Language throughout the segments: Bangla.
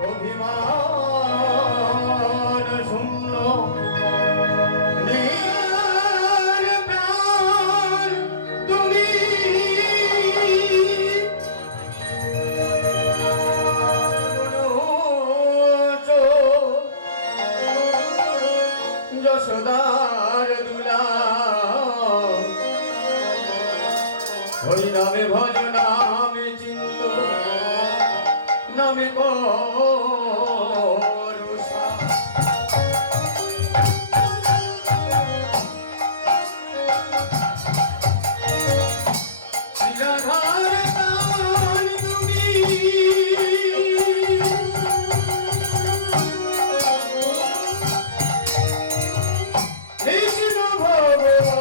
অভিমান শূন্য নীল প্রাণ তুমি যশোদার দুলা হরি নামে ভজ নামে চিন্ত নামে করুষা রাধার প্রাণ তুমি কৃষ্ণ ভগবান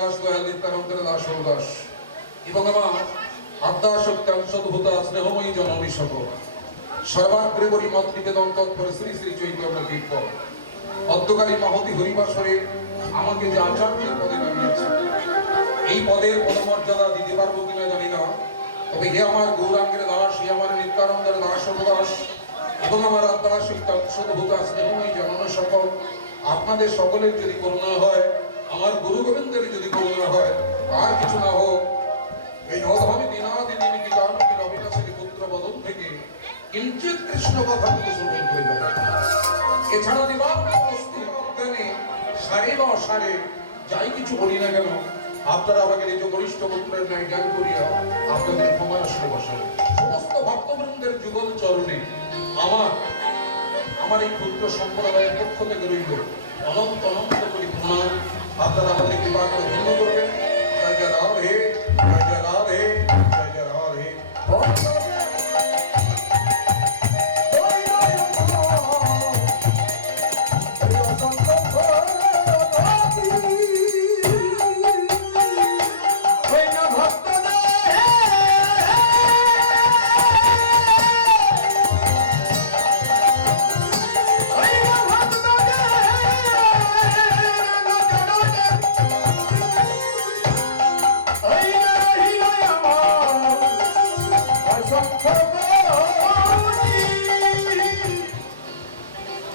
দাস দয়াল নিত্যানন্দের দাস দাস এবং আমার আদ্যা সত্যাংশদ্ভূত স্নেহময়ী জননী সকল সর্বাগ্রে বলি মত নিবেদন তৎপরে শ্রী শ্রী চৈতন্য কীর্তন অদ্যকালী মহতি হরিবাসরে আমাকে যে আচার্যের পদে নামিয়েছে এই পদের পদমর্যাদা দিতে পারবো কিনা জানি না, তবে হে আমার গৌরাঙ্গের দাস, হে আমার নিত্যানন্দের দাস দাস এবং আমার আদ্যা সত্যাংশদ্ভূত স্নেহময়ী জননী সকল, আপনাদের সকলের যদি করুণা হয়, আমার গুরু গোবিন্দের যদি করুণা হয়, আর কিছু না হোক, এই অধমী দিনাদিনী কি জানকী অবিনাশের পুত্র বদন থেকে কিঞ্চিত কৃষ্ণ কথা মতো শ্রবণ করে যাবে। এছাড়া দিবাঙ্গ বস্তু অজ্ঞানে সারে বা অসারে যাই কিছু বলি না কেন, আপনারা আমাকে নিজ গরিষ্ঠ পুত্রের ন্যায় জ্ঞান করিয়া আপনাদের ক্ষমায় আসলে বসেন। সমস্ত ভক্তবৃন্দের যুগল চরণে আমার এই ক্ষুদ্র সম্প্রদায়ের পক্ষ থেকে রইল অনন্ত অনন্ত কোটি প্রণাম। আপনারা আমাদের কৃপা করে ধন্য করবেন। জয় জয় রাধে, জয় জয় রাধে, জয় জয় রাধে।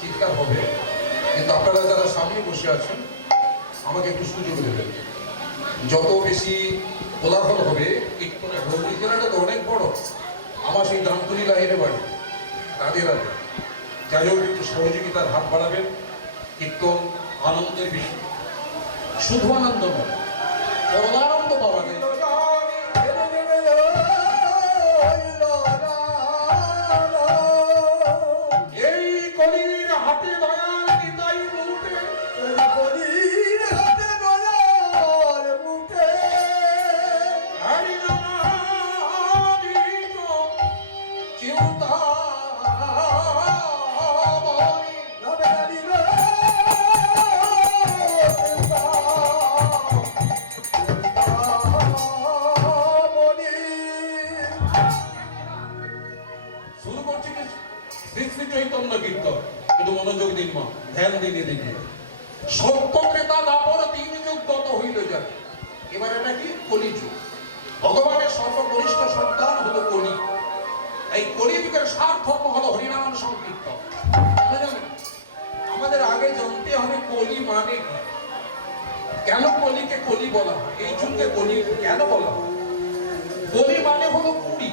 চিৎকার হবে, কিন্তু আপনারা যারা সামনে বসে আছেন আমাকে একটু সুযোগ দেবেন। যত বেশি কোলাহল হবে, কীর্তনের ভৌগোলিক জেলাটা তো অনেক বড়, আমার সেই দামতুলি লাহিরে বাড়ি, রাধে রাধে। যাই হোক, একটু সহযোগিতার হাত বাড়াবেন। কীর্তন আনন্দের বিষয়, শুধু আনন্দ নয়, পরমানন্দ পাওয়া যায়। এই কলির হাতে দয়াল নিতাই মুঠে, কলির হাতে দয়াল মুঠে, হরি নামাদিত চিন্তামণি, রবে দিবে চিন্তামণি। শুরু করছি কি শ্রী শ্রী চৈতন্য কীর্তন, কিন্তু মনোযোগ দিন মা, ধ্যান দিন এদিকে। সত্য ত্রেতা দাপর 3 যুগ গত হইল যায়, এবারে নাকি কলিযুগ। ভগবানের সর্বকনিষ্ঠ সন্তান হলো কলি। এই কলিযুগের সার্থক হলো হরিনাম সংকীর্তন। জানেন, আমাদের আগে জানতে হবে কলি মানে কি, কেন কলিকে কলি বলা হয়, এই যুগে কলি কেন বলা হয়। কলি মানে হলো কুড়ি।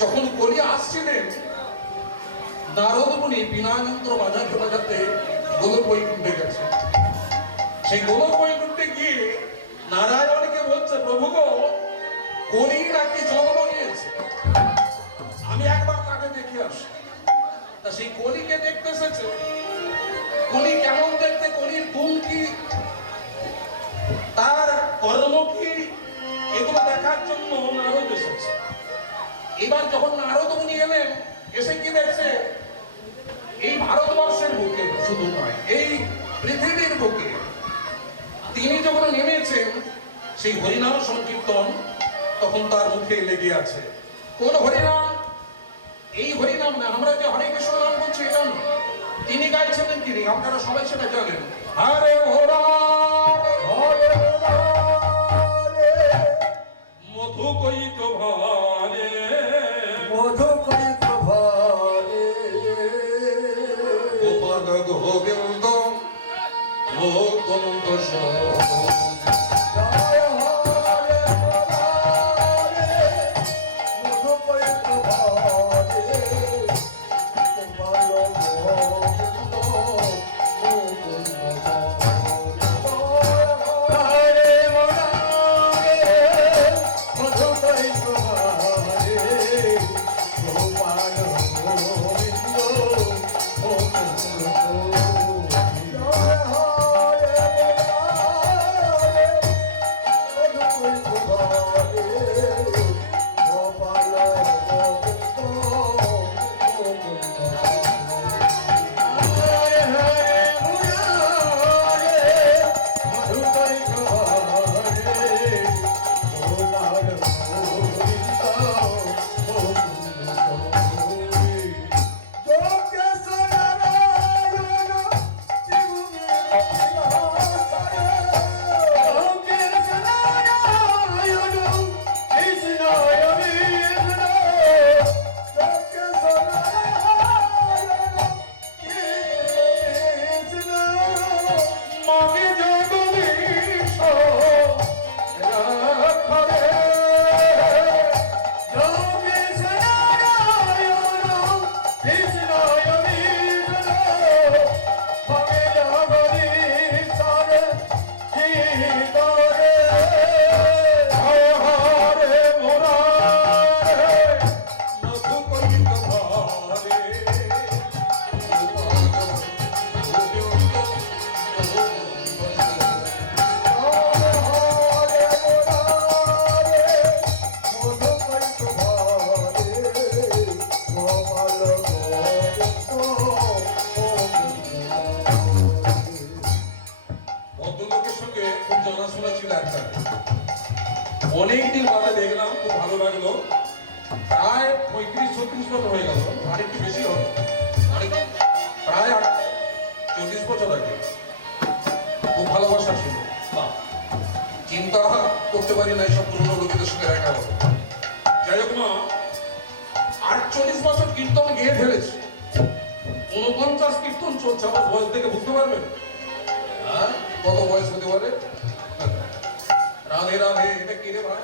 যখন কলি আসছিলেন, নারদ মুনি বিনা যন্ত্র বাজাতে বাজাতে গোলক বৈকুণ্ঠে গেছে। সেই গোলক বৈকুণ্ঠে গিয়ে নারায়ণকে বলছে, প্রভু গো, কলি নাকি জন্ম নিয়েছে, আমি একবার তাকে দেখে আসি। তা সেই কলিকে দেখতে এসেছে। কলি কেমন দেখতে, কলির গুণ কি, তার কর্ম কি, এগুলো দেখার জন্য নারদ এসেছে। এবার যখন নারদ মুনি এলেন, এসে কি দেখছে, এই ভারতবর্ষের বুকে শুধু নয়, এই পৃথিবীর বুকে তিনি যখন নেমেছেন, সেই হরিনাম সংকীর্তন তখন তার মুখে লেগে আছে। কোন হরিনাম? এই হরিনাম না, আমরা যে হরে কৃষ্ণ নাম বলছি এটা না। তিনি গাইছিলেন তিনি, আপনারা সবাই সেটা জানেন, হরে হরে হরে মধু কৈত ভারে, মধু করিত ভারে, গোপাল গোবিন্দ মুকুন্দ জয় হরে হরে মধু করিত ভারে, গোপাল গোবিন্দ মুকুন্দ জানাশোনা ছিল একটা। অনেকদিন বাদে দেখলাম, খুব ভালো লাগলো। প্রায় 35-36 বছর হয়ে গেল, আর একটু বেশি হবে, প্রায় 40 বছর আগে। খুব ভালোবাসা ছিল। বাহ, চিন্তা করতে পারি না এইসব পুরনো লোকেদের সঙ্গে দেখা হবে। যাই হোক মা, 48 বছর কীর্তন গেয়ে ফেলেছি, 49 কীর্তন চলছে। আমার বয়স থেকে বুঝতে পারবেন হ্যাঁ কত বয়স হতে পারে? রাধে রাধে, এটা কি রে ভাই?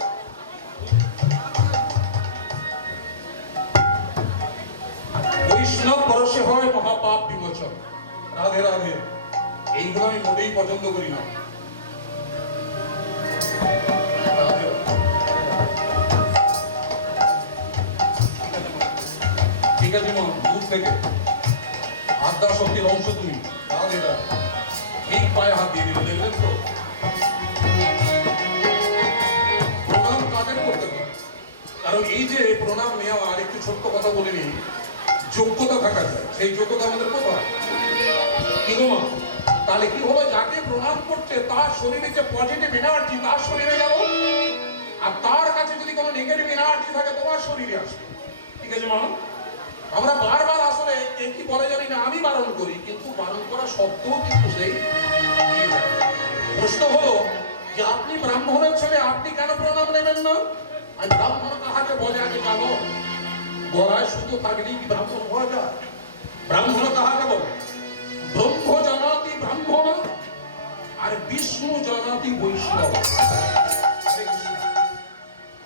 বৈষ্ণব পরশে হয় মহাপাপ বিমোচন। রাধে রাধে, এইগুলো আমি মোটেই পছন্দ করি না। রাধে। ঠিক আছে মা, দূর থেকে আদ্যা শক্তির অংশ তুমি। রাধে রাধে। ঠিক পায়ে হাত দিয়ে দিল, দেখলেন তো? প্রণাম কাদের করতে পারে? কারণ এই যে প্রণাম নেওয়া, আর একটু ছোট্ট কথা বলে নিই, যোগ্যতা থাকা যায়। সেই যোগ্যতা আমাদের কোথায়? কি গো মা? তাহলে কি হলো, যাকে প্রণাম করছে তার শরীরে যে পজিটিভ এনার্জি তার শরীরে গেল, আর তার কাছে যদি কোনো নেগেটিভ এনার্জি থাকে তোমার শরীরে আসে। ঠিক আছে মা? আমরা বারবার আসলে কে কি বলে জানি না, আমি বারণ করি, কিন্তু বারণ করা সত্ত্বেও কিন্তু সেই প্রশ্ন হলো যে আপনি ব্রাহ্মণের ছেলে, আপনি কেন প্রণাম নেবেন না? আর ব্রাহ্মণ কাহাকে বলে আগে জানো? গলায় সুতো থাকলেই কি ব্রাহ্মণ হওয়া যায়? ব্রাহ্মণ কাহাকে বলে? ব্রহ্ম জানাতি ব্রাহ্মণ আর বিষ্ণু জানাতি বৈষ্ণব।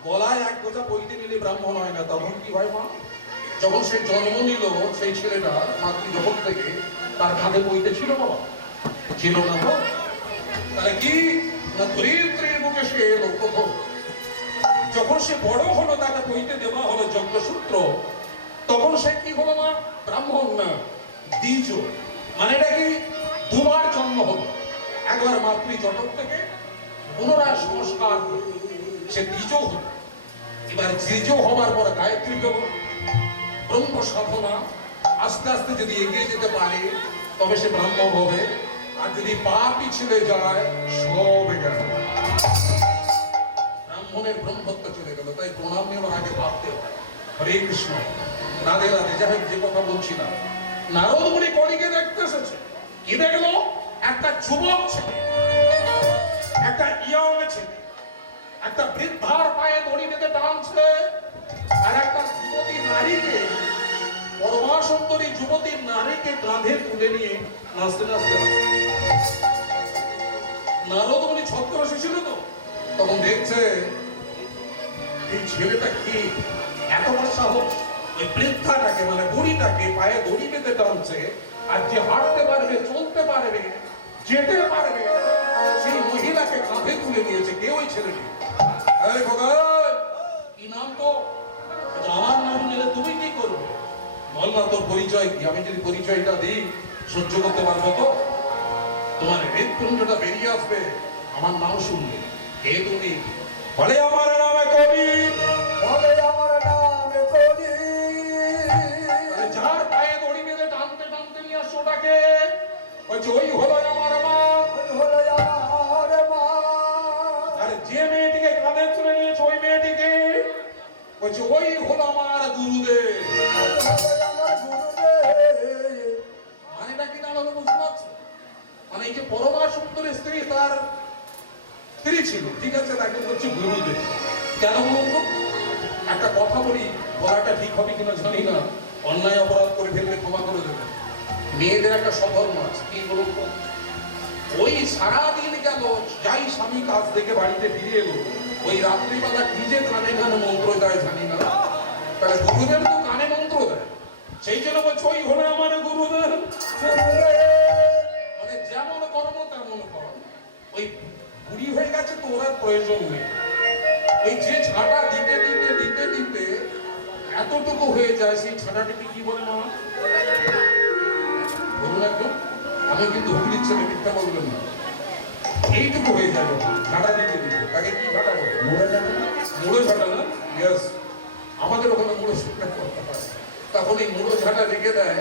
গলায় এক গোটা বইতে নিলে ব্রাহ্মণ হয় না। তখন কি হয় মা? যখন সে জন্ম নিল, সেই ছেলেটা মাতৃজগৎ থেকে তার কাঁধে বইতে ছিল বাবা? ছিল না তো? তাহলে কি না, ধরিত্রীর বুকে সে এলো প্রথম। যখন সে বড় হলো, তাকে বইতে দেওয়া হলো যজ্ঞসূত্র, তখন সে কি হলো না? ব্রাহ্মণ না, দ্বিজ। মানে এটা কি? দুবার জন্ম হলো, একবার মাতৃজগৎ থেকে, পুনরায় সংস্কার হলো, সে দ্বিজ হলো। এবার দ্বিজ হবার পর গায়ত্রী হলো, ব্রহ্ম সাধনা আস্তে আস্তে যদি এগিয়ে যেতে পারে তবে সে ব্রাহ্মণ হবে। আর যদি পা পিছলে যায়, সব গেল, ব্রাহ্মণের ব্রহ্মত্ব চলে গেল। তাই প্রণাম নেওয়ার আগে ভাবতে হয়। হরে কৃষ্ণ, রাধে রাধে। যাই হোক, যে কথা বলছিলাম, নারদ মুনি কলিকে দেখতে এসেছে। কি দেখলো? একটা যুবক ছেলে, একটা ইয়ং ছেলে, একটা বৃদ্ধার পায়ে দড়ি বেঁধে টানছে, আর একটা যুবতী নারীকে, পরমাসুন্দরী যুবতী নারীকে কাঁধে তুলে নিয়ে নাচতে নাচতে আসছে। নারদ মুনি ছত্রবাসী ছিল তো, তখন দেখছে এই ছেলেটা কি এত বড় সাহস, ওই বৃদ্ধাটাকে মানে বুড়িটাকে পায়ে দড়ি বেঁধে টানছে, আর যে হাঁটতে পারবে, চলতে পারবে, যেতে পারবে, সেই মহিলাকে কাঁধে তুলে নিয়েছে। কে ওই ছেলেটি? এই ভগবান, কি নাম তো? আমার নাম নিলে তুমি কি করবে? বল না তোর পরিচয় কি? আমি যদি পরিচয়টা দিই সহ্য করতে পারবো তো? তোমার হৃদপিণ্ডটা বেরিয়ে আসবে আমার নাম শুনলে। কে তুমি? বলে আমার নামে কবি। বলে আমার নামে কবি। যার পায়ে দড়ি বেঁধে টানতে টানতে নিয়ে আসছো ওটাকে, বলছে ওই হলো আমার মা। ওই হলো আমার মা। আর যে মেয়েটিকে কাঁধে তুলে নিয়েছে ওই মেয়েটিকে বলছে ওই হলো আমার গুরুদেব। আমার গুরুদেব। মানেটা কি দাঁড়ালো বুঝতে পারছো? মানে এই যে পরমা সুন্দরী স্ত্রী, তার স্ত্রী ছিল, ঠিক আছে, তাকে বলছে গুরুদেব। কেন বলতো? একটা কথা বলি, বলাটা ঠিক হবে কিনা জানি না, অন্যায় অপরাধ করে ফেললে ক্ষমা করে দেবে। মেয়েদের একটা স্বধর্ম আছে, কি বলুন তো? ওই সারাদিন গেল, যাই স্বামী কাজ থেকে বাড়িতে ফিরে এলো, ওই রাত্রিবেলা কি যে কানে কানে মন্ত্র দেয় জানি না। তাহলে গুরুদেব তো কানে মন্ত্র দেয়, সেই জন্য বলছে ওই হলো আমার গুরুদেব। মানে যেমন কর্ম তেমন ফল। ওই বুড়ি হয়ে গেছে তো ওর প্রয়োজন নেই। ওই যে ছাটা দিতে দিতে দিতে দিতে এতটুকু হয়ে যায়, সেই ছাটাটিকে কি বলে মামা? বলুন একদম। আমি কিন্তু হুগলির ছেলে, মিথ্যা বলবেন না। এইটুকু হয়ে যাবে ছাটা দিতে দিতে। তাকে কি ছাটা বলে? মুড়ো ঝাঁটা না? ইয়েস, আমাদের ওখানে মুড়ো ঝাঁটা করতে হয়। তখন এই মুড়ো ঝাঁটা রেখে দেয়,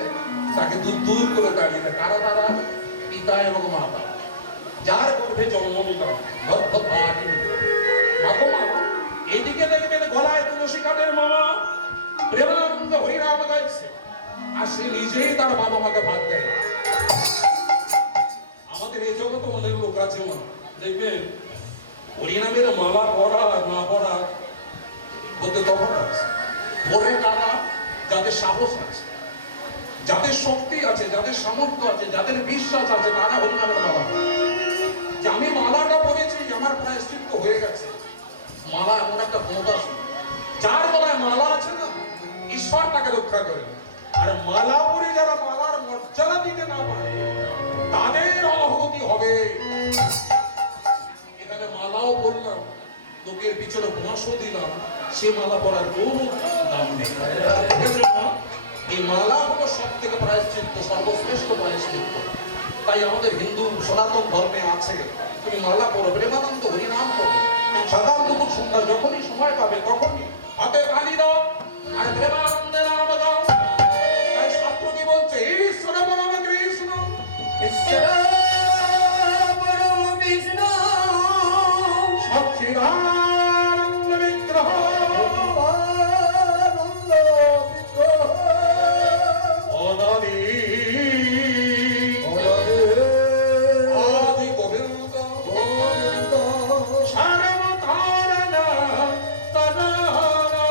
তাকে দূর দূর করে দাঁড়িয়ে দেয়। কারা তারা? পিতা এবং মাতা। যার গর্ভে জন্ম নিলাম মা এদিকে দেখবেন গলায় তুলসী কাঠের মামা প্রেমানন্দ হরিনাম গাইছে, আর সে নিজেই তার বাবা মাকে ভাত দেয়। আমাদের এই জগতে অনেক লোক আছে মা, দেখবেন হরিনামের মালা পড়া আর না পড়া বলতে তফাৎ আছে। পরে তারা যাদের সাহস আছে, যাদের শক্তি আছে, যাদের সামর্থ্য আছে, যাদের বিশ্বাস আছে, তারা হরিনামের মালা পড়ে। যে আমি মালাটা পড়েছি, আমার প্রায়শ্চিত্ত হয়ে গেছে। মালা এমন একটা ক্ষমতা, যার গলায় মালা আছে না, ঈশ্বর তাকে রক্ষা করে। আর মালা পরে যারা মালার মর্যাদা দিতে না পারে, তাদের অহগতি হবে। এখানে মালাও পড়লাম, লোকের পিছনে বাঁশও দিলাম, সে মালা পরার কোনো দাম নেই। এই মালা হলো সব থেকে প্রায়শ্চিত্ত, সর্বশ্রেষ্ঠ প্রায়শ্চিত্ত। তাই আমাদের হিন্দু সনাতন ধর্মে আছে, তুমি মালা পড়ো, প্রেমানন্দ হরিনাম পড়ো, সকাল দুপুর সন্ধ্যা যখনই সময় পাবে তখনই হাতে তালি দাও আর প্রেমানন্দের নাম দাও। তাই শাস্ত্র কি বলছে? ঈশ্বর পরম কৃষ্ণ, ঈশ্বর পরম বিষ্ণু, সচ্চিদানন্দ বিগ্রহ, আনন্দ বিগ্রহ, অনাদি হরে আদি গোবিন্দ, গোবিন্দ, সর্বকারণ তনহরা।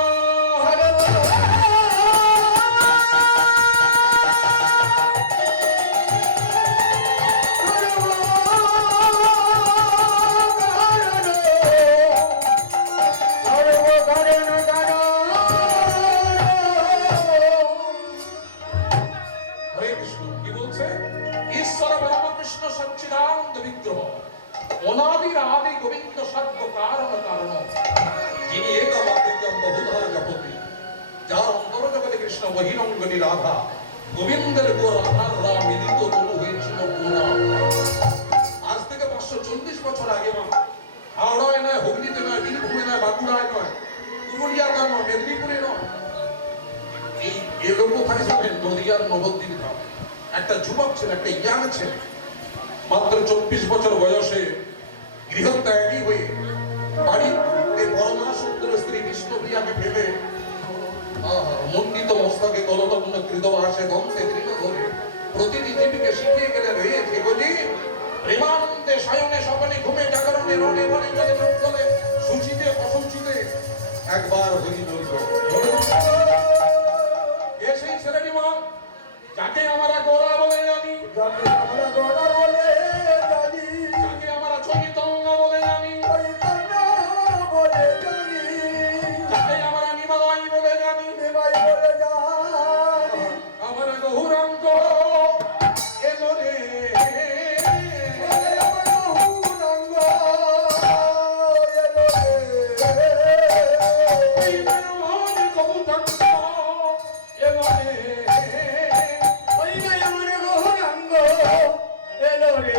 হরে কৃষ্ণ কি বলছে? ঈশ্বর পরমকৃষ্ণ সচ্চিদানন্দ বিগ্রহ, অনাদির আদি গোবিন্দ সর্ব কারণ কারণ, যিনি একমাত্রিকম বহুধা জপতি, যার অন্তর জগতে কৃষ্ণ বহিরঙ্গনী রাধা, গোবিন্দের গো রাধার রা মিলিত তনু হয়েছিল পুরা। আজ থেকে 540 বছর আগে মা, হাওড়ায় নয়, হুগলিতে নয়, বীরভূমে নয়, বাঁকুড়ায় নয়, পুরুলিয়াতে নয়, মেদিনীপুরে নয়, এই এলো কোথায় যাবেন? নদিয়ার নবদ্বীপ ধাম। একটা যুবক ছেলে, একটা ইয়াং ছেলে, মাত্র 24 বছর বয়সে গৃহত্যাগী হয়ে বাড়িতে পরমাসুন্দর স্ত্রী বিষ্ণুপ্রিয়াকে ফেলে মণ্ডিত মস্তকে গলতন্ন কৃতবাসে গন্ধে তৃণ ধরে প্রতিটি জীবীকে শিখিয়ে গেলে রয়েছে বলি প্রেমানন্দে শয়নে স্বপনে ঘুমে জাগরণে রণে বনে জলে জঙ্গলে সুচিতে অসুচিতে একবার হরি বলব। কে সেই ছেলেটি মা, যাকে আমরা গোরা বলে জানি, যাকে আমরা গড়া বলে জানি, যাকে আমরা চৈতন্য বলে জানি, চৈতন্য বলে জানি, যাকে আমরা নিমাই বলে জানি, নিমাই বলে জানি, আমার গৌরাঙ্গ এলো রে, আমার গৌরাঙ্গ এলো রে, ওই আমার গৌরাঙ্গ এলো রে, ওই নাই আমার গৌরাঙ্গ এলো রে,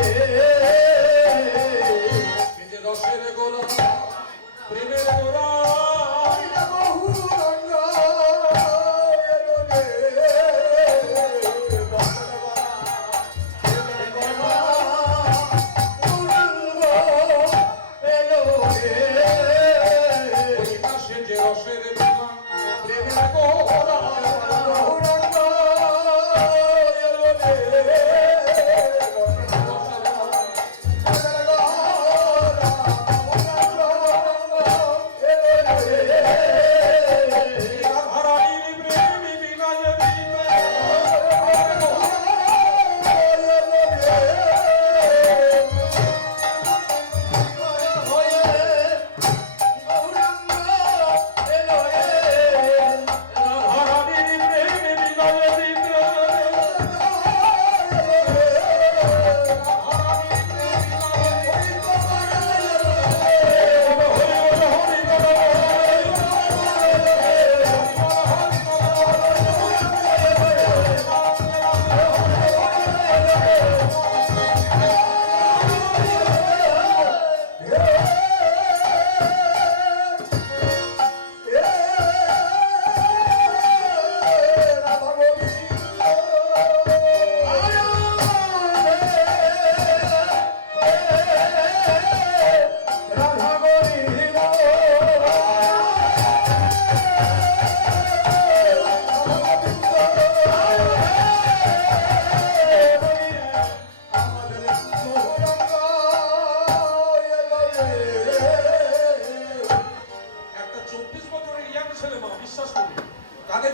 এই যে রসের গোলা, প্রেমের গোলা, ওই না গৌরাঙ্গ এলো রে, গৌরাঙ্গ এলো রে, ওই পাশে যে রসের গোলা, প্রেমের গোলা, গৌরাঙ্গ এলো রে, গৌরাঙ্গ এলো রে,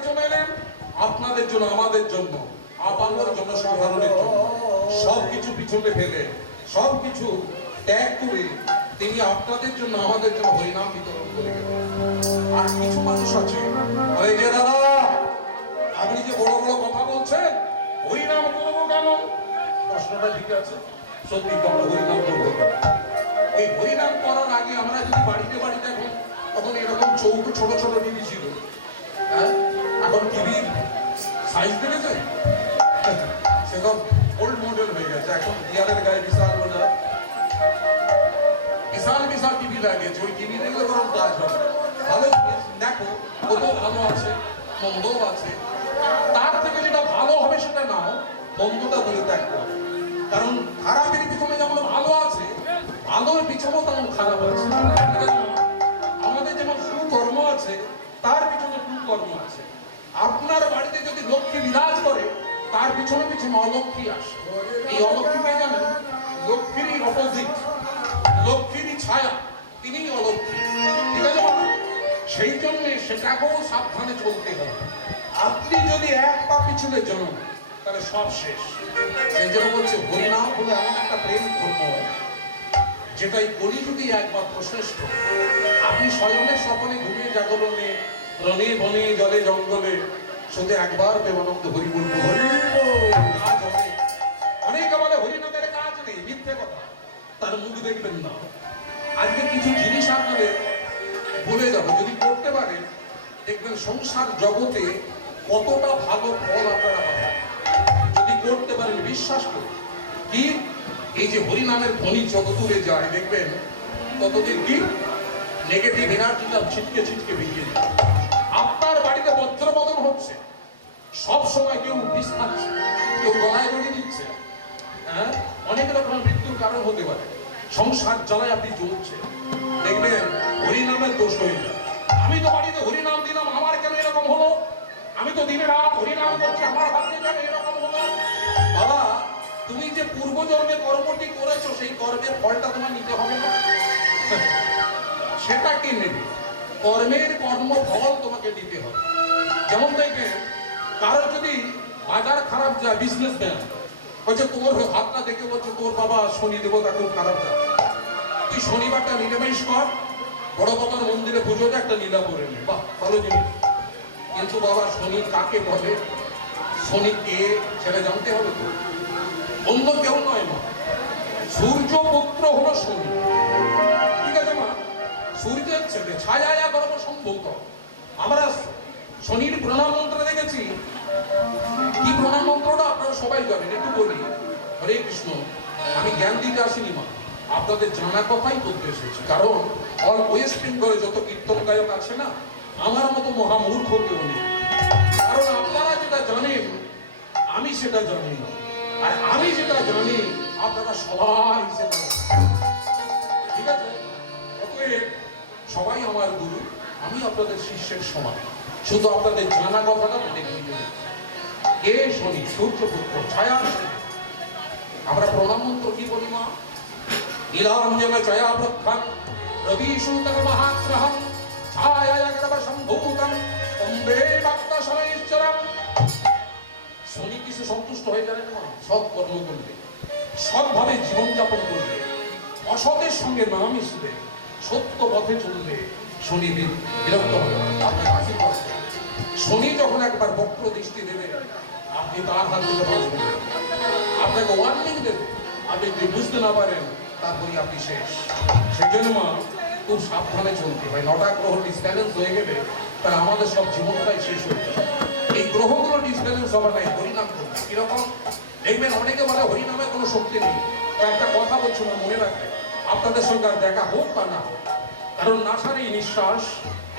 পেছনে এলেন আপনাদের জন্য, আমাদের জন্য, আপামর জনসাধারণের জন্য। সবকিছু পিছনে ফেলে, সবকিছু ত্যাগ করে তিনি আপনাদের জন্য, আমাদের জন্য হরিনাম বিতরণ করে গেলেন। আর কিছু মানুষ আছে, এই যে দাদা আপনি যে বড় বড় কথা বলছেন, হরিনাম করবো কেন? প্রশ্নটা ঠিক আছে, সত্যি তো আমরা হরিনাম করবো কেন? এই হরিনাম করার আগে আমরা যদি বাড়িতে বাড়িতে এখন, তখন এরকম চৌকো ছোট ছোট টিভি ছিল, হ্যাঁ, এখন টিভির সাইজ দেখেছে, সেসব ওল্ড মডেল হয়ে গেছে। এখন দেয়ালের গায়ে বিশাল বোঝা, বিশাল বিশাল টিভি লাগিয়েছে, ওই টিভি দেখলে বরং কাজ হবে। ভালো জিনিস দেখো, কত ভালো আছে, মন্দও আছে, তার থেকে যেটা ভালো হবে সেটা নাও, মন্দটা বলে ত্যাগ করো। কারণ খারাপের পিছনে যেমন ভালো আছে, ভালোর পিছনেও তেমন খারাপ আছে। আমাদের যেমন সুকর্ম আছে, তার পিছনে কুকর্ম আছে। আপনার বাড়িতে যদি লক্ষ্মী বিরাজ করে, তার পিছনে পিছনে অলক্ষ্মী আসে। এই অলক্ষ্মীকে জানেন, লক্ষ্মীরই অপোজিট, লক্ষ্মীরই ছায়া, তিনিই অলক্ষ্মী। ঠিক আছে, সেই জন্য সেটাকেও সাবধানে চলতে হবে। আপনি যদি এক পা পিছনে জন্ম, তাহলে সব শেষ। সেই জন্য বলছে হরিনাম হলো এমন একটা প্রেম ধর্ম, যেটাই কলিযুগে একমাত্র শ্রেষ্ঠ। আপনি স্বয়নের স্বপনে ঘুমিয়ে জাগরণে, রণে বনে জলে জঙ্গলে শুধু একবার প্রেমানন্দ হরি বলবো, কাজ অনেক। অনেকে বলে হরিনামের কাজ নেই, মিথ্যে কথা, তার মুখ দেখবেন না। আজকে কিছু জিনিস আপনাদের বলে যাবো, যদি করতে পারেন দেখবেন সংসার জগতে কতটা ভালো ফল আপনারা পাবেন। যদি করতে পারেন, বিশ্বাস করুন। কি এই যে হরিনামের ধ্বনি যত দূরে যায়, দেখবেন ততদিন কি নেগেটিভ এনার্জিটা ছিটকে ছিটকে বেরিয়ে যায়। আপনার বাড়িতে বজ্রপতন হচ্ছে, সব সময় কেউ বিষ খাচ্ছে, কেউ গলায় রোগী দিচ্ছে, হ্যাঁ, অনেক রকম মৃত্যুর কারণ হতে পারে। সংসার জ্বালায় আপনি জ্বলছে, দেখবেন হরিনামের দোষ হয়ে যায়। আমি তো বাড়িতে হরিনাম দিলাম, আমার কেন এরকম হলো? আমি তো দিনে রাত হরিনাম করছি, আমার ভাগ্যে কেন এরকম হলো? বাবা, তুমি যে পূর্বজন্মে কর্মটি করেছো, সেই কর্মের ফলটা তোমার নিতে হবে না? সেটা কে নেবে? কর্মের কর্মফল তোমাকে দিতে হবে। যেমন দেখবেন কারোর যদি বাজার খারাপ যায়, বিজনেসম্যান বলছে, তোর হাতটা দেখে বলছে তোর বাবা শনি দেবতা খুব খারাপ যায়, তুই শনিবারটা নিরামিষ কর, বড় বাবার মন্দিরে পুজোতে একটা নীলা করে নে, বাহ ভালো জিনিস। কিন্তু বাবা শনি কাকে বলে, শনি কে সেটা জানতে হবে তো। অন্য কেউ নয় মা, সূর্য পুত্র হলো শনি। ঠিক আছে মা, সূর্যের ছেলে, ছায়া গর্ব সম্ভূত। আমরা শনির প্রণাম মন্ত্র দেখেছি। কি প্রণাম মন্ত্রটা আপনারা সবাই জানেন, একটু বলি। হরে কৃষ্ণ। আমি জ্ঞান দিতে আসিনি মা, আপনাদের জানা কথাই বলতে এসেছি। কারণ অল ওয়েস্ট বেঙ্গলে যত কীর্তন গায়ক আছে না, আমার মতো মহামূর্খ কেউ নেই। কারণ আপনারা যেটা জানেন আমি সেটা জানি না, আর আমি যেটা জানি আপনারা সবাই সেটা জানেন। ঠিক আছে, অতএব সবাই আমার গুরু, আমি আপনাদের শিষ্যের সমান। শুধু আপনাদের জানা কথাটা মনে করিয়ে দিচ্ছি। কে শনি? সূর্যপুত্র, ছায়া। আমরা প্রণাম মন্ত্র কি বলি মা? নীলাঞ্জন ছায়া প্রখ্যান রবিসূতক মহাগ্রহম ছায়া গর্ভ সম্ভূতম বন্দে ভক্ত শনৈশ্চরম। শনি কিছু সন্তুষ্ট হয়ে যাবেন না? সৎ কর্ম করলে, সৎভাবে জীবনযাপন করলে, অসতের সঙ্গে না মিশলে, সত্য পথে চললে শনি বিরক্ত হবে, আপনার আশীর্বাদ। শনি যখন একবার বক্র দৃষ্টি দেবে, আপনি তার হাত থেকে বাঁচবেন, আপনাকে ওয়ার্নিং দেবে। আপনি যদি বুঝতে না পারেন, তারপরে আপনি শেষ। সেই জন্য মা খুব সাবধানে চলতে হয়। 9টা গ্রহ ডিসব্যালেন্স হয়ে গেলে তাহলে আমাদের সব জীবনটাই শেষ হয়ে যাবে। এই গ্রহগুলো ডিসব্যালেন্স হবে নাই হরিনাম করবে। কিরকম দেখবেন, অনেকে বলে হরিনামে কোনো শক্তি নেই। একটা কথা বলছো না, মনে রাখবে, আপনাদের সঙ্গে আর দেখা হোক বা না হোক, কারণ নাসার এই নিঃশ্বাস,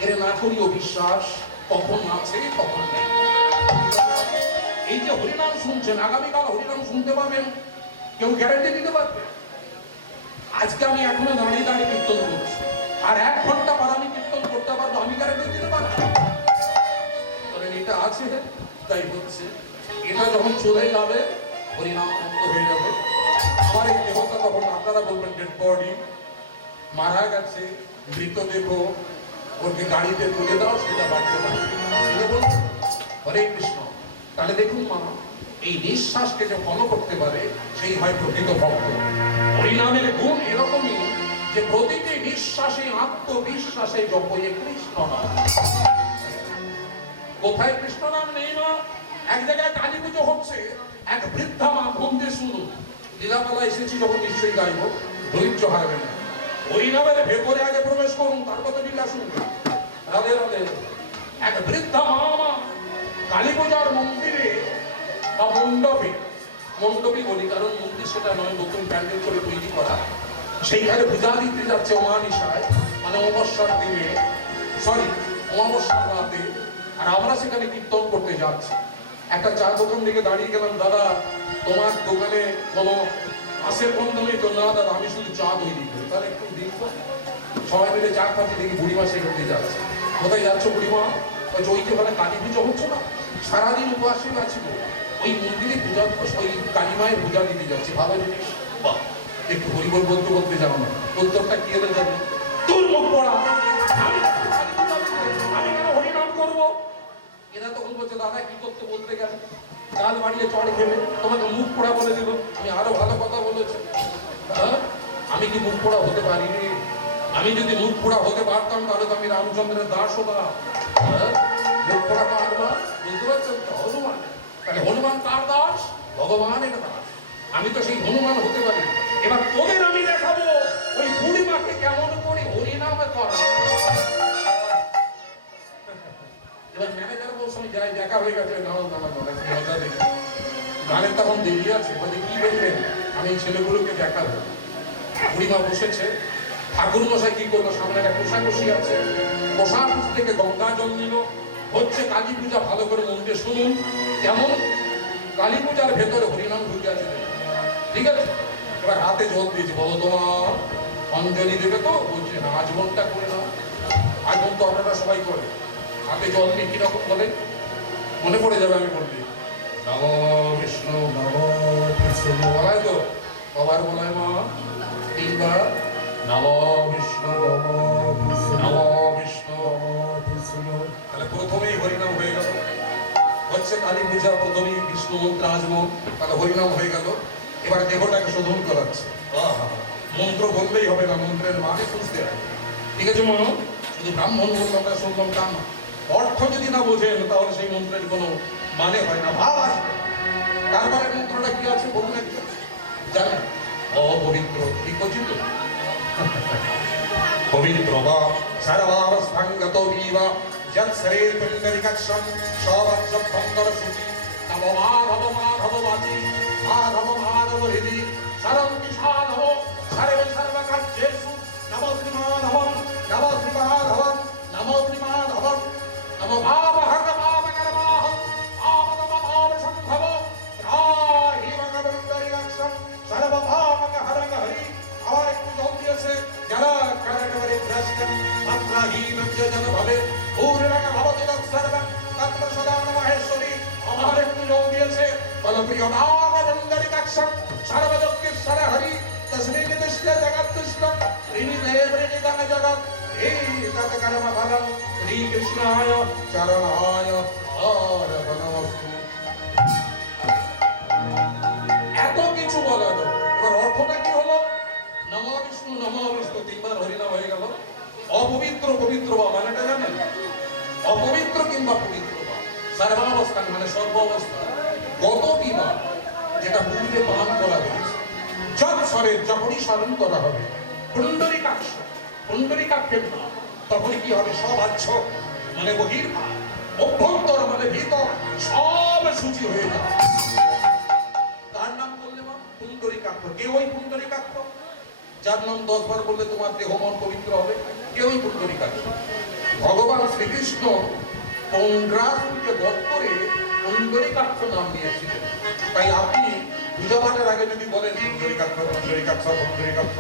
এর না করি অবিশ্বাস, কখন আছে কখন নেই। এই যে হরিনাম শুনছেন, আগামীকাল হরিনাম শুনতে পাবেন, কেউ গ্যারান্টি দিতে পারবে? আজকে আমি এখনো দাঁড়িয়ে দাঁড়িয়ে কীর্তন করছি, আর 1 ঘন্টা পর আমি কীর্তন করতে পারবো, আমি গ্যারান্টি দিতে পারবো? এটা আছে তাই হচ্ছে। এটা যখন চলে যাবে, হরিনাম মুক্ত হয়ে যাবে। আমার এই দেহতা তখন আপনারা বলবেন ডেড বডি, মারা গেছে, মৃতদেহ, ওকে গাড়িতে তুলে দাও, সেটা বাড়িতে পাঠাবে, সেটা বলবেন। হরে কৃষ্ণ। তাহলে দেখুন মা, এই নিঃশ্বাসকে যে ফলো করতে পারে সেই হয় প্রকৃত ভক্ত। হরিনামের গুণ এরকমই যে প্রতিটি নিঃশ্বাসে আত্মবিশ্বাসে জপয়ে কৃষ্ণ নাম। কোথায় কৃষ্ণ নাম নেই মা? এক জায়গায় কালী পুজো হচ্ছে, এক বৃদ্ধা মা বন্ধে শুনুন, লীলাপালা এসেছি যখন নিশ্চয়ই গাইব, ধৈর্য হারবে না। হরিনামের ভেতরে আগে প্রবেশ করুন, তারপর তো লীলা শুনবেন। রাধে রাধে। এক বৃদ্ধা মা কালী পূজার মন্দিরে বা মণ্ডপে, মণ্ডপই বলি কারণ মন্দির সেটা নয়, নতুন প্যান্ডেল করে তৈরি করা, সেইখানে পূজা দিতে যাচ্ছে অমানিসায়, মানে অমাবস্যার দিনে, সরি অমাবস্যার রাতে। আর আমরা সেখানে কীর্তন করতে যাচ্ছি। একটা চা দোকান থেকে দাঁড়িয়ে গেলাম, দাদা তোমার দোকানে কোনো মাসের বন্ধ নেই তো? না দাদা, আমি শুধু চা তৈরি করি। তাহলে একটু দিন তো। সবাই মিলে চা খাচ্ছি, দেখি বুড়িমা সেখানে যাচ্ছে। কোথায় যাচ্ছ বুড়িমা? বলছে ওই যে ওখানে কালী পুজো হচ্ছে না, সারাদিন উপবাসে আছি, ওই মন্দিরে পূজা, ওই কালী মায়ের পূজা দিতে যাচ্ছি। ভালো জিনিস, বাহ, একটু হরিবল বলতে বলতে যাও না। উত্তরটা কি হলে যাবে? তোর মুখ পড়া, আমি কেন হরিনাম করবো? এরা তখন বলছে দাদা কি করতে বলতে গেলে গাল বাড়িয়ে চড় খেলে তোমাকে মুখ পোড়া বলে দিল। আমি আরো ভালো কথা বলেছি, আমি কি মুখ পোড়া হতে পারিনি? আমি যদি মুখ পোড়া হতে পারতাম তাহলে তো আমি রামচন্দ্রের দাস হতাম। মুখ পোড়া কার দাস? বুঝতে পারছেন তো? হনুমান। তাহলে হনুমান কার দাস? ভগবানের দাস। আমি তো সেই হনুমান হতে পারি। এবার তোদের আমি দেখাবো ওই বুড়িমাকে কেমন করে হরিনামে করা। এবার ম্যানেজার বলছে আমি যাই, দেখা হয়ে গেছে, নাও নানা মজা দেখি। গানের তখন দেরি আছে, বলে কি বলবেন? আমি এই ছেলেগুলোকে দেখাবো। বুড়িমা বসেছে, ঠাকুর মশাই কি করলো, সামনে একটা কোষাকষি আছে, কোষাকষি থেকে গঙ্গা জল নিল। হচ্ছে কালী পূজা, ভালো করে মন্দিরে শুনুন কেমন কালী পূজার ভেতরে হরিনাম ঢুকে আছে, ঠিক আছে? এবার হাতে জল দিয়েছে, বলো তোমার অঞ্জলি দেবে তো? বলছে না, আজমনটা করে নাও। আজমন তো আপনারা সবাই করে। হাতে জল নিয়ে কিরকম বলে, মনে পড়ে যাবে আমি বলবি, নম বিষ্ণু নম কৃষ্ণ বলায় তো, কবার বলায় মা? তিনবার। নম বিষ্ণু নম বিষ্ণু। তাহলে প্রথমেই হরিনাম হয়ে গেল। হচ্ছে কালী পূজা, প্রথমেই বিষ্ণু মন্ত্র আজমন, তাহলে হরিনাম হয়ে গেল। এবার দেহটাকে শোধন করাচ্ছে। মন্ত্র বললেই হবে না, মন্ত্রের মানে বুঝতে হবে, ঠিক আছে মা? শুধু ব্রাহ্মণ বললাম না, শুনলাম তা না। অর্থ যদি না বোঝেন তাহলে সেই মন্ত্রের কোনো মানে হয় না, ভাব আসবে। তারপরে মন্ত্রটা কি আছে বলুন একটু, জানেন? অপবিত্র, ঠিক বলছি তো? পবিত্র বা সর্বাবস্থাঙ্গত বিবা যৎ শরীর পিণ্ডরিকাক্ষম সবজ্জ ভঙ্গর সুচি নব মাধব মাধব বাচি মাধব মাধব হৃদি সরন্তি সাধব সর্বে সর্বকার্যেষু নমো শ্রীমাধবম নমো শ্রীমাধবম নমো শ্রীমাধবম নমো ভাবহর পাপকর্মাহম পাপদম পাপ সম্ভব ত্রাহি ভঙ্গরিকাক্ষম সর্বভাবহরং হরি। আবার একটু জল দিয়েছে, যারা কারণে ভ্রষ্টম মাত্রাহীনম যোজন ভবে পূর্ণং ভবতি তৎসর্বং তত্র সদা মহেশ্বরী। আবার একটু জল দিয়েছে, বলপ্রিয় ভঙ্গরিকাক্ষম সর্বদুঃখেশ্বর হরি তস্মিন দৃষ্টে জগৎতুষ্টং ত্রিনিধে ত্রিনিধং জগৎ এই তৎ কর্ম ফলং শ্রীকৃষ্ণায় চরণায় অর্পণমস্তু। এত কিছু বলালো, এবার অর্থটা কি হলো? নম বিষ্ণু নম বিষ্ণু, তিনবার হরিনাম হয়ে গেল। অপবিত্র পবিত্র বা মানেটা জানেন? অপবিত্র কিংবা পবিত্র বা সর্বাবস্থান মানে সর্বাবস্থা, গত বিবাহ যেটা পূর্বে পান করা হয়েছে, যত স্বরে যখনই স্মরণ করা হবে পুণ্ডরীকাক্ষ, পুণ্ডরীকাক্ষের নাম, তখনই কি হবে? সব আচ্ছ মানে বহির্ভাগ, অভ্যন্তর মানে ভিতর, সব সূচি হয়ে যাবে। তার নাম বললে মা পুণ্ডরীকাক্ষ। কে ওই পুণ্ডরীকাক্ষ? যার নাম 10 বার বললে তোমার দেহ মন পবিত্র হবে, কে ওই পুণ্ডরীকাক্ষ? ভগবান শ্রীকৃষ্ণ পৌণ্ড্রাসুরকে বধ করে পুণ্ডরীকাক্ষ নাম দিয়েছিলেন। তাই আপনি পূজা পাঠের আগে যদি বলেন পুণ্ডরীকাক্ষ পুণ্ডরীকাক্ষ পুণ্ডরীকাক্ষ,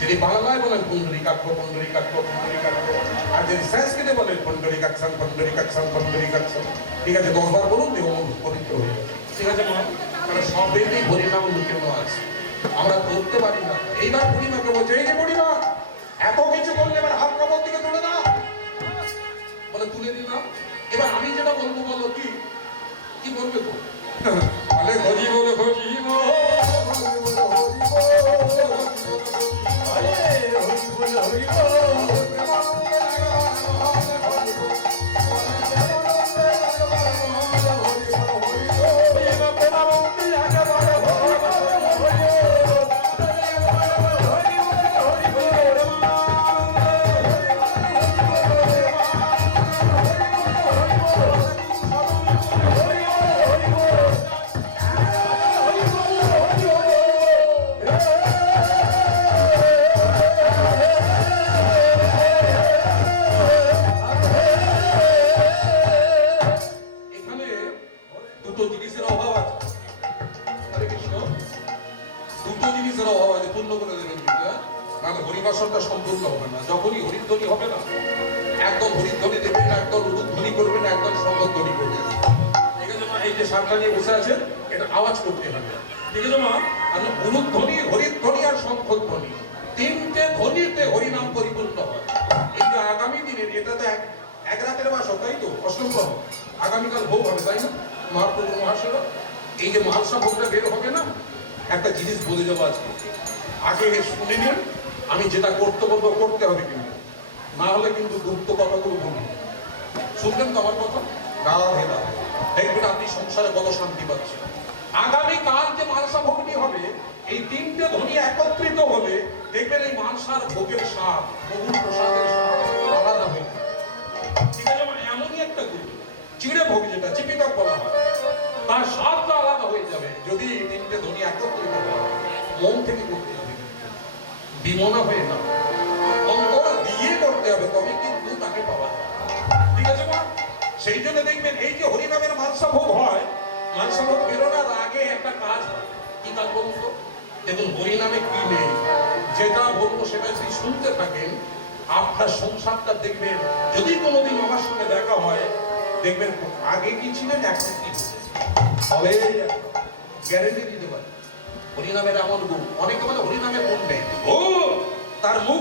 যদি বাংলায় বলেন পুণ্ডরীকাক্ষ পুণ্ডরীকাক্ষ পুণ্ডরীকাক্ষ, আর যদি সংস্কৃতে বলেন পুণ্ডরীকাক্ষং পুণ্ডরীকাক্ষং পুণ্ডরীকাক্ষং, ঠিক আছে? 10 বার বলুন, দেহ মন পবিত্র হয়ে যাবে, ঠিক আছে মা? কারণ সবেতেই হরিনাম লুকানো আছে, আমরা ধরতে পারি না। এইবার বুড়িমাকে বলছে, এই যে বুড়িমা এত কিছু বললে এবার হাত কবর দিকে তুলে দাও। বলে তুলে দিলাম। এবার আমি যেটা বলবো বলো কি বলবে তো? আরে খোঁজি বলে খোঁজি মো এখানে দুটো জিনিসের অভাব আছে। হরে কৃষ্ণ। দুটো জিনিসের অভাব আছে, পূর্ণ করে দেবেন কিন্তু, হ্যাঁ? নাহলে হরিবাসনটা সম্পূর্ণ হবে না। যখনই হরিধ্বনি হবে না, একদম হরিধ্বনি দেবেন, একদম উলুধ্বনি করবেন, একদম শঙ্খধ্বনি করবেন। ঠিক আছে মা? এই যে শাঁখা নিয়ে বসে আছেন, এটা আওয়াজ করতে হবে। ঠিক আছে মা? আর উলুধ্বনি, হরিধ্বনি আর শঙ্খধ্বনি, তিনটে ধ্বনিতে হরিনাম পরিপূর্ণ হয়। এই যে আগামী দিনের, এটা তো এক রাতের বাসক, তাই তো? অষ্টম প্রহর। আগামীকাল ভোগ হবে, তাই না? মহাপ্রভু মহাশিব, এই যে মহালসা ভোগটা বের হবে না, একটা জিনিস বলে যাবো আজকে। আগে শুনে নিন, আমি যেটা করতে বলবো করতে হবে কিন্তু, না হলে কিন্তু গুপ্ত কথাগুলো বলবো। শুনবেন তো আমার কথা? রাধে রাধে। দেখবেন আপনি সংসারে কত শান্তি পাচ্ছেন। আগামীকাল যে মালসা ভোগটি হবে, এই তিনটে ধ্বনি একত্রিত হলে দেখবেন এই মালসার ভোগের স্বাদ, প্রভুর প্রসাদের স্বাদ আলাদা হয়ে যাবে। ঠিক আছে? মানে এমনই একটা গুণ, চিড়ে ভোগ যেটা চিপিটক বলা হয়, তার স্বাদটা আলাদা হয়ে যাবে যদি এই তিনটে ধ্বনি একত্রিত হয়। মন থেকে করতে হবে, বিমনা হয়ে না, অন্তর দিয়ে করতে হবে, তবে কিন্তু তাকে পাওয়া যায়। ঠিক আছে মা? সেই জন্য দেখবেন এই যে হরিনামের মানসা ভোগ হয়, মানসা ভোগ বেরোনোর আগে একটা কাজ হয়। কি কাজ বলুন তো? দেখুন হরিনামে কি নেই, যেটা বলবো সেটা যদি শুনতে থাকেন, আপনার সংসারটা দেখবেন, যদি কোনোদিন আমার সঙ্গে দেখা হয়, দেখবেন আগে কি ছিলেন এখন কি হবে, গ্যারেন্টি দিতে পারি। হরিনামের এমন গুণ, অনেকে বলে হরিনামের গুণ নেই, ও তার মুখ